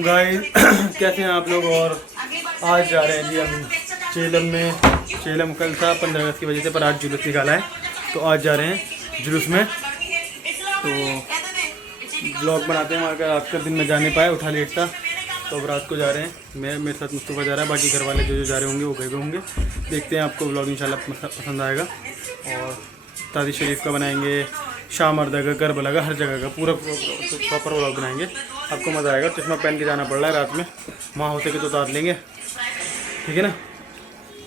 Guys कैसे हैं आप लोग। और आज जा रहे हैं जी हम चेलम में। चेलम कल था 15 अगस्त की वजह से, पर आज जुलूस निकाला है तो आज जा रहे हैं जुलूस में। तो ब्लॉग बनाते हैं। वहाँ का रात का दिन में जा नहीं पाए, उठा लेट था, तो अब रात को जा रहे हैं। मेरे साथ मुस्तफ़ा जा रहा है, बाकी घर वाले जो जा रहे होंगे वो गए हुए होंगे। देखते हैं, आपको ब्लॉग इंशाल्लाह पसंद आएगा। और ताज़ी शरीफ का बनाएंगे, शाह मर्दा का, करबला का, हर जगह का पूरा प्रॉपर व्लॉग बनाएंगे, आपको मज़ा आएगा। चश्मा पहन के जाना पड़ रहा है रात में, वहाँ हो सके तो उतार लेंगे, ठीक है ना।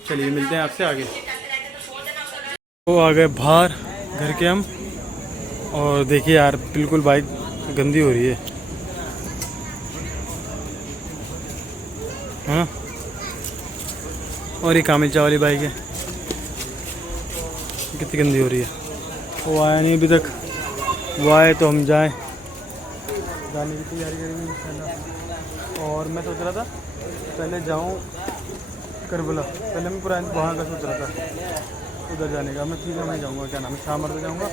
चलिए मिलते हैं आपसे आगे। वो आ गए बाहर घर के हम। और देखिए यार, बिल्कुल बाइक गंदी हो रही है, हाँ। और ये कामिल चा वाली बाइक है, कितनी गंदी हो रही है। वो आया नहीं अभी तक, वो आए तो हम जाएं, जाने की तैयारी करेंगे इंशाल्लाह। और मैं सोच रहा था पहले जाऊं करबला, पहले मैं पुराने वहाँ का सोच रहा था उधर जाने का। मैं सीधा मैं जाऊँगा, क्या नाम है, शाह मर्दा जाऊँगा,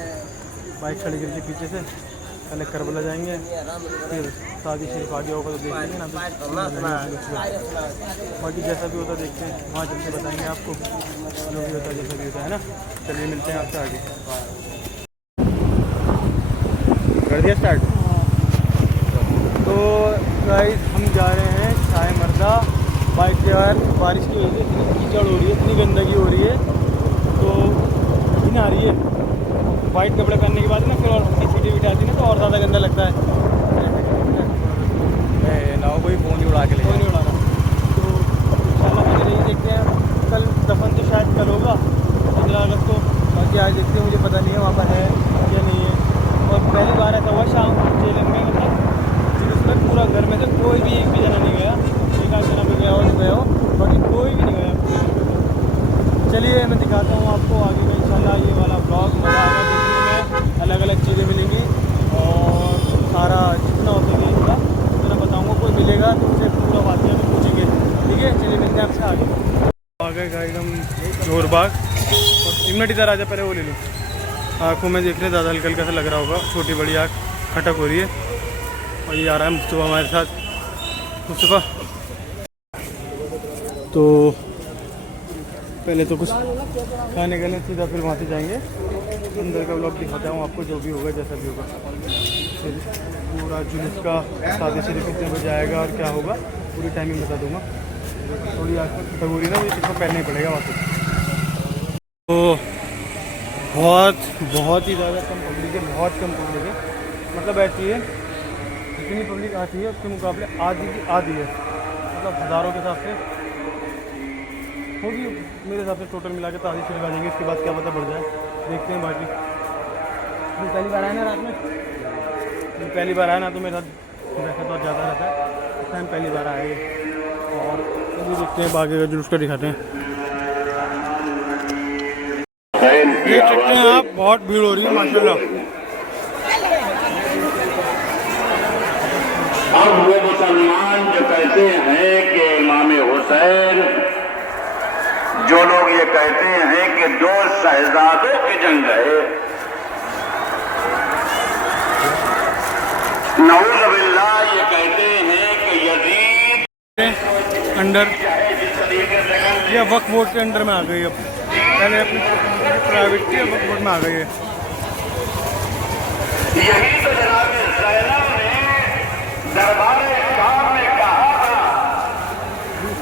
बाइक खड़ी करके पीछे से। पहले करबला जाएंगे, फिर शादी शरीफ आगे होगा तो देख लेंगे ना, बाकी जैसा भी होता देखते हैं, वहाँ चल के बताएंगे आपको जो भी होता है, जैसा भी होता है ना। चलिए मिलते हैं आपसे आगे। कर दिया स्टार्ट। तो गाइस हम जा रहे हैं शाह मर्दा। बाइक के यार बारिश की वजह से इतनी कीचड़ हो रही है, इतनी गंदगी हो रही है, तो घिन आ रही है। वाइट कपड़े पहनने के बाद ना फिर और हल्की सीटी बिठाती ना तो और ज़्यादा गंदा लगता है। ना कोई फ़ोन नहीं उड़ा के ले, नहीं उड़ा रहा। तो इंशाल्लाह मुझे नहीं देखते हैं, कल दफन तो शायद कल होगा 15 अगस्त को, बाकी आज देखते हैं, मुझे पता नहीं है वहाँ पर है या नहीं है। और पहली बार ऐसा हुआ शाम चेलम में, मतलब जुलूस में पूरा घर में से कोई भी एक भी जना नहीं गया। एक आध जना भी गया हो तो गया हो, बाकी कोई भी नहीं गया। चलिए मैं दिखाता हूँ आपको आगे का इंशाल्लाह ये वाला ब्लॉग। मज़ा आएगा देखने में, अलग अलग चीज़ें मिलेंगी और सारा जितना हो सके इनका उतना बताऊँगा। कोई मिलेगा तो उसे पूरा वाक़या में पूछेंगे, ठीक है। चलिए मिलते हैं आपसे आगे। आगे का एकदम जोर बाग। और इमट इधर आ जा, पहले वो ले लूँ। आँखों में देख रहे ज़्यादा हल्का हल्का सा लग रहा होगा, छोटी बड़ी आँख खटक हो रही है। और ये आ रहा है मुस्तफ़ा हमारे साथ। मुस्तफ़ा तो पहले तो कुछ खाने का नहीं, सीधा फिर वहाँ से जाएंगे अंदर का ब्लॉग दिखाता हूँ आपको, जो भी होगा जैसा भी होगा। फिर पूरा जुलूस का शादी शरीफ कितने बजे आएगा और क्या होगा पूरी टाइमिंग बता दूँगा। थोड़ी आँख में खटक हो रही है ना, ये इसको पहनना ही पड़ेगा वहाँ से। तो बहुत ही ज़्यादा कम पब्लिक है, बहुत कम पब्लिक है। मतलब ऐसी है जितनी पब्लिक आती है उसके मुकाबले आधी की आधी है, मतलब हज़ारों के हिसाब से होगी मेरे हिसाब से। टोटल मिला के ताज़ी शरीफ आ जाएंगे, इसके बाद क्या पता बढ़ जाए, देखते हैं। बाकी पहली बार आया ना रात में, पहली बार आया ना तो मेरे साथ वैसे तो ज़्यादा रहता है, इस टाइम पहली बार आए। और अभी देखते हैं बाकी का जुलूस का दिखाते हैं। देख सकते हैं आप, बहुत भीड़ हो रही है माशाल्लाह। अब वो मुसलमान जो कहते हैं कि इमाम हुसैन, जो लोग ये कहते हैं कि 2 शहजादों की जंग है, नऊज़ बिल्लाह ये कहते हैं कि यजीद अंडर या वक्फ बोर्ड के अंडर में आ गई। अब पहले अपनी प्राइवेट थी, वक्फ बोर्ड में आ गई है। यही तो जनाब ज़ैनब ने दरबार शाह में कहा था,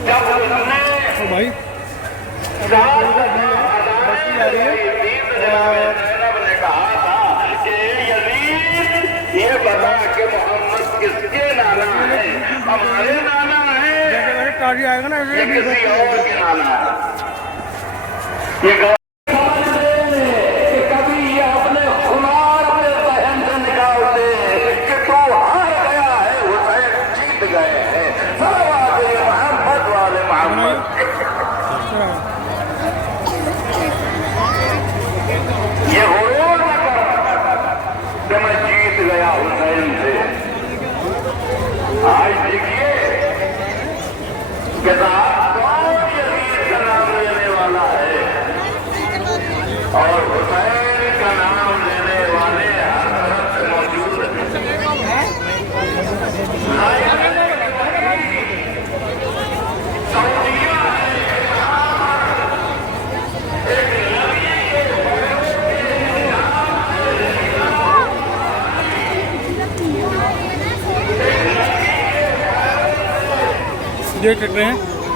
जब उसने तो भाई ज़ैनब ने कहा था कि यजीद ये बता कि मोहम्मद किसके नाना है, हमारे नाना है आएगा ना, ये किसी और के नाना है। ये ये गुरूर न कर कि मैं जीत गया हुसैन से। आज देखिए कि कौन यजीद का नाम लेने वाला है और हुसैन का नाम लेने वाले हर तरफ मौजूद हैं। देख सकते हैं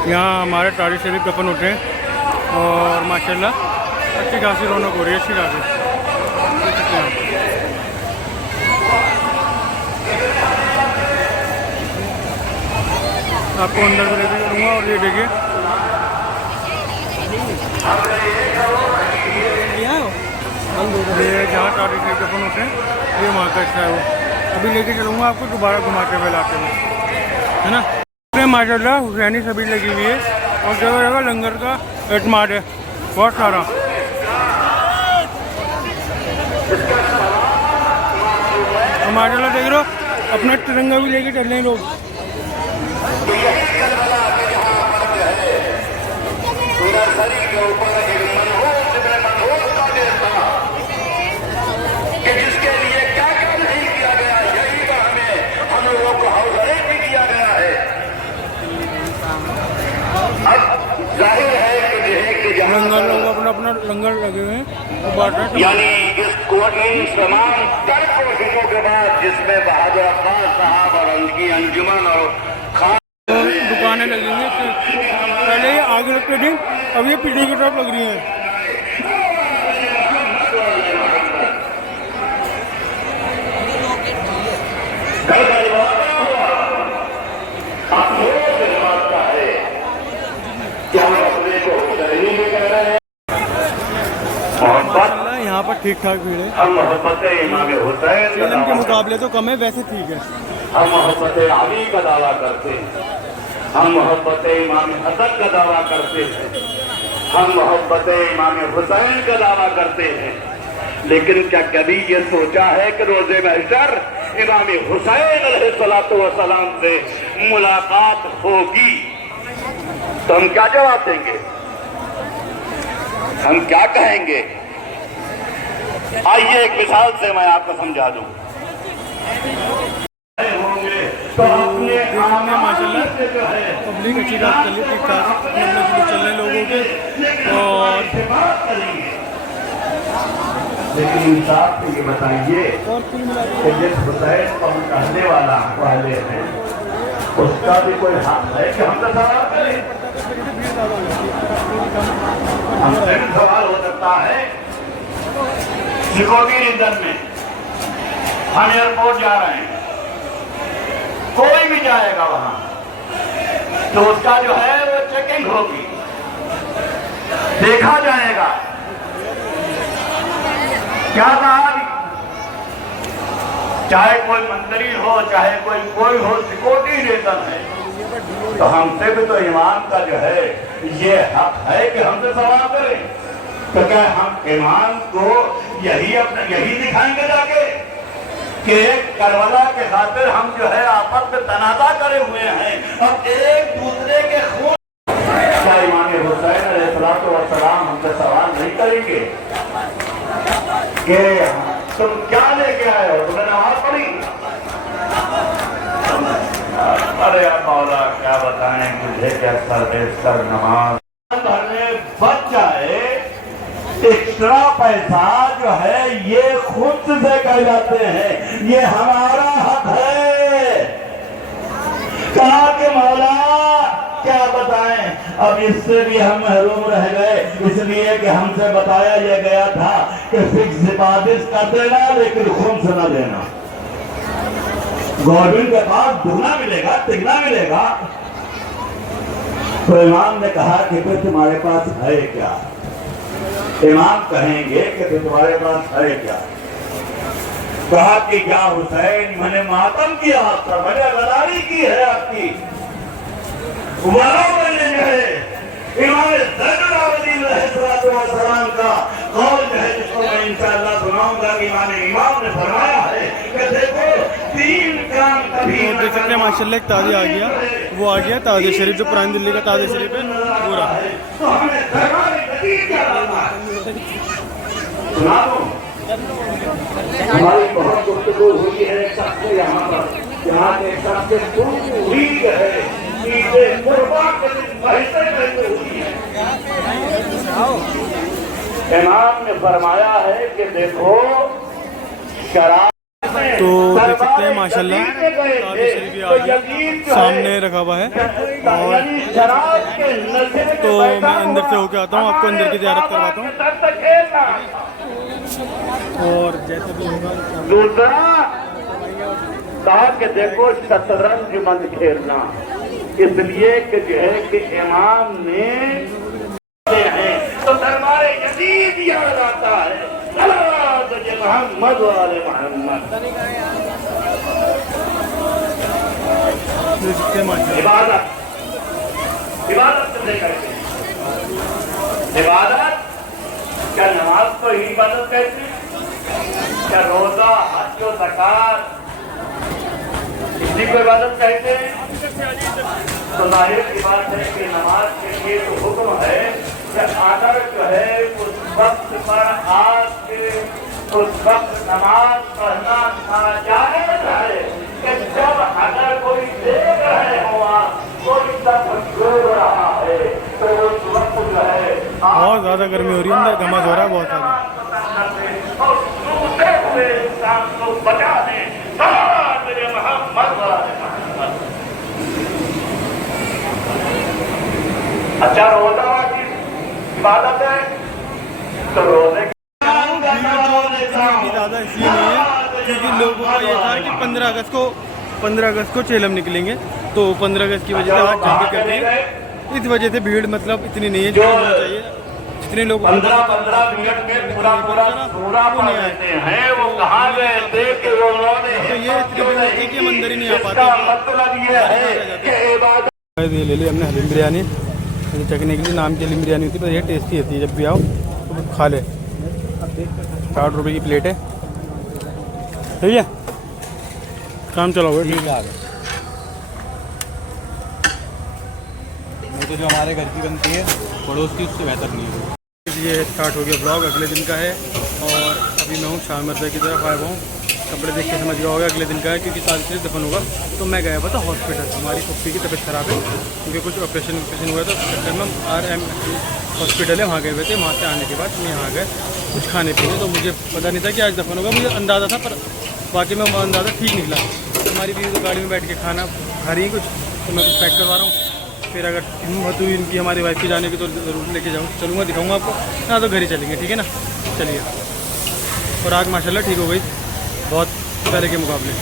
यहाँ हमारे ताज़ी शरीफ दफन होते हैं और माशाल्लाह अच्छी खासी रौनक हो रही है, अच्छी खासी देख सकते हैं। आपको अंदर भी लेके चलूँगा और ये देखिए ये जहाँ ताज़ी शरीफ दफन होते हैं ये वहाँ का अच्छा है वो। अभी लेके चलूँगा आपको दोबारा घुमाते हुए इलाके में, है ना। माशाल्लाह हुसैनी सब्जी लगी हुई है और जगह जगह लंगर का एतमाद है बहुत सारा। माशाल्लाह देख लो अपना तिरंगा भी लेके चल रहे हैं लोग। जिसके लिए क्या क्या नहीं किया गया, यही तो हमें हम लोगों को हौसले भी किया गया है। अब जाहिर है कि लंगर लोग अपना अपना लंगर लगे हुए हैं यानी इस कोटिंग तमाम कर कोशिशों के बाद जिसमें बहादुर अब्बास साहब और उनकी अंजुमन और खास दुकानें लगी हुई हैं। पहले ये आगे लगते थे, अब ये पीछे की तरफ लग रही हैं। यहाँ पर ठीक ठाक भीड़ है, हम मोहब्बत इमाम हुसैन फिल्म के मुकाबले तो कम है, वैसे ठीक है। हम मोहब्बत अली का दावा करते हैं, हम मोहब्बत इमाम हसन का दावा करते हैं, हम मोहब्बत इमाम हुसैन का दावा करते हैं। लेकिन क्या कभी ये सोचा है कि रोज़े महशर इमाम हुसैन अलैहिस्सलातु वस्सलाम से मुलाकात होगी? तो हम क्या जवाब देंगे, हम क्या कहेंगे? आइए एक मिसाल से मैं आपको समझा दूं। तो अपने माशाल्लाह पब्लिक अच्छी बात कर ली, ठीक ठाक चल रहे लोगों के। और लेकिन इंसाफ से ये बताइए कि जिस हुसैन को हम कहने वाला पहले है उसका भी कोई हक है कि हमसे सवाल करें? हमसे भी सवाल हो सकता है। सिक्योरिटी रीजन में हम एयरपोर्ट जा रहे हैं, कोई भी जाएगा वहां तो उसका जो है वो चेकिंग होगी, देखा जाएगा क्या कहा। चाहे कोई मंत्री हो चाहे कोई हो, सिक्योरिटी रीजन है तो हमसे भी तो इमाम का जो है ये हक है कि हमसे सवाल करें। तो क्या हम इमाम को यही दिखाएंगे जाके कि करबला के खातिर हम जो है आपस में तनाज़ा करे हुए हैं और एक दूसरे के खून? क्या इमाम हुसैन अलैहिस्सलातु वस्सलाम हमसे सवाल नहीं करेंगे कि तुम क्या लेके आए हो, तुमने नमाज पढ़ी? अरे मौला क्या बताएं मुझे, क्या सर नमाज भरने बच जाए, एक्स्ट्रा पैसा जो है ये खुद से कह जाते हैं ये हमारा हक है। कहा कि मौला क्या बताएं, अब इससे भी हम महरूम रह गए, इसलिए कि हमसे बताया यह गया था कि फिक्स डिपॉजिट कर देना लेकिन खून से न देना। गवर्नमेंट के पास दुगना मिलेगा, तिगना मिलेगा। तो इमाम ने कहा कि फिर तुम्हारे पास है क्या? इमाम कहेंगे कि फिर तुम्हारे पास है क्या? कहा कि क्या हुसैन मैंने मातम किया आपका, मैंने गद्दारी की है आपकी। मैंने जो है इमाम ज़ैनुल आबिदीन अलैहिस्सलाम का कौल जो है जिसको मैं इंशाअल्लाह सुनाऊंगा कि इमाम ने फरमाया है कि देखो तीन काम कभी देख सकते हैं माशाल्लाह एक ताज़ी आ गया, वो आ गया ताज़ी शरीफ जो पुरानी दिल्ली का ताज़ी शरीफ है वो रहा। तो हमें हमारी बहुत गुफ्तगू हुई है सबसे यहाँ पर, यहाँ के सबसे उम्मीद है इमाम ने फरमाया है कि देखो शराब तो देख सकते हैं माशाल्लाह काबे शरीफ ये आगे सामने रखा हुआ है। और तो मैं अंदर से होके आता हूँ, आपको अंदर की ज़ियारत करवाता हूँ। और जैसे भी होगा दूसरा कहा कि देखो शतरंज मत खेलना, इसलिए कि जो है कि इमाम ने हैं तो दरबार यजीद याद आता है, मोहम्मद वाले मोहम्मद। इबादत इबादत किसे कहते हैं? इबादत क्या नमाज को ही इबादत कहते हैं? क्या रोजा, हज और ज़कात इसी को इबादत कहते हैं? तो जाहिर की बात है कि नमाज के लिए तो हुक्म है कि अगर जो है उस वक्त पर आपके उस वक्त नमाज पढ़ना नाजायज है कि जब अगर कोई देख रहे हो आप कोई सब डूब रहा है तो उस वक्त जो है बहुत ज़्यादा गर्मी हो रही है, अंदर घमस हो रहा है बहुत सारा। और डूबते हुए इंसान को बचा दें मेरे मोहम्मद वाले मोहम्मद। अच्छा रोजा की इबादत है तो रोजे ज़्यादा इसलिए नहीं है क्योंकि लोगों का ये था कि 15 अगस्त को चेलम निकलेंगे, तो 15 अगस्त की वजह से आज जंग कर रही है। इस वजह से भीड़ मतलब इतनी नहीं है जो होना चाहिए। जितने लोग 15 मिनट में पूरा पढ़ लेते हैं, वो कहाँ गए थे कि वो तो ये इतनी भीड़ होती है कि हम अंदर ही नहीं आ पाते। मतलब ये है कि इबादत ये ले ली हमने हलीम बिरयानी, चखने के लिए नाम की हलीम बिरयानी होती है, पर ये टेस्टी होती है। जब भी आओ तो खा ले। 60 रुपये की प्लेट है, ठीक है, काम चलाओ। ठीक है, तो जो हमारे घर की बनती है पड़ोस की उससे बेहतर नहीं है। ये स्टार्ट हो गया ब्लॉग, अगले दिन का है। और अभी मैं हूँ शाम मर्दा की तरफ आया हुआ हूँ। कपड़े देख के समझ गया होगा अगले दिन का है, क्योंकि 7 से दफन होगा। तो मैं गया हुआ था हॉस्पिटल, हमारी पप्पी की तबीयत ख़राब है क्योंकि कुछ ऑपरेशन हुआ था। तो हम RM हॉस्पिटल है, वहाँ गए हुए थे। वहाँ से आने के बाद हम यहाँ गए कुछ खाने पीने, तो मुझे पता नहीं था कि आज दफन होगा। मुझे अंदाज़ा था, पर बाकी में अंदाज़ा ठीक निकला। हमारी बीवी तो गाड़ी में बैठ के खाना खा रही है कुछ, तो मैं कुछ पैक करवा रहा हूँ। फिर अगर हिम्मत हुई इनकी हमारी वाइफ की जाने की तो ज़रूर लेके जाऊँ, चलूँगा, दिखाऊँगा आपको ना, तो घर ही चलेंगे, ठीक है ना। चलिए, और आग माशाल्लाह ठीक हो गई बहुत पहले के मुकाबले।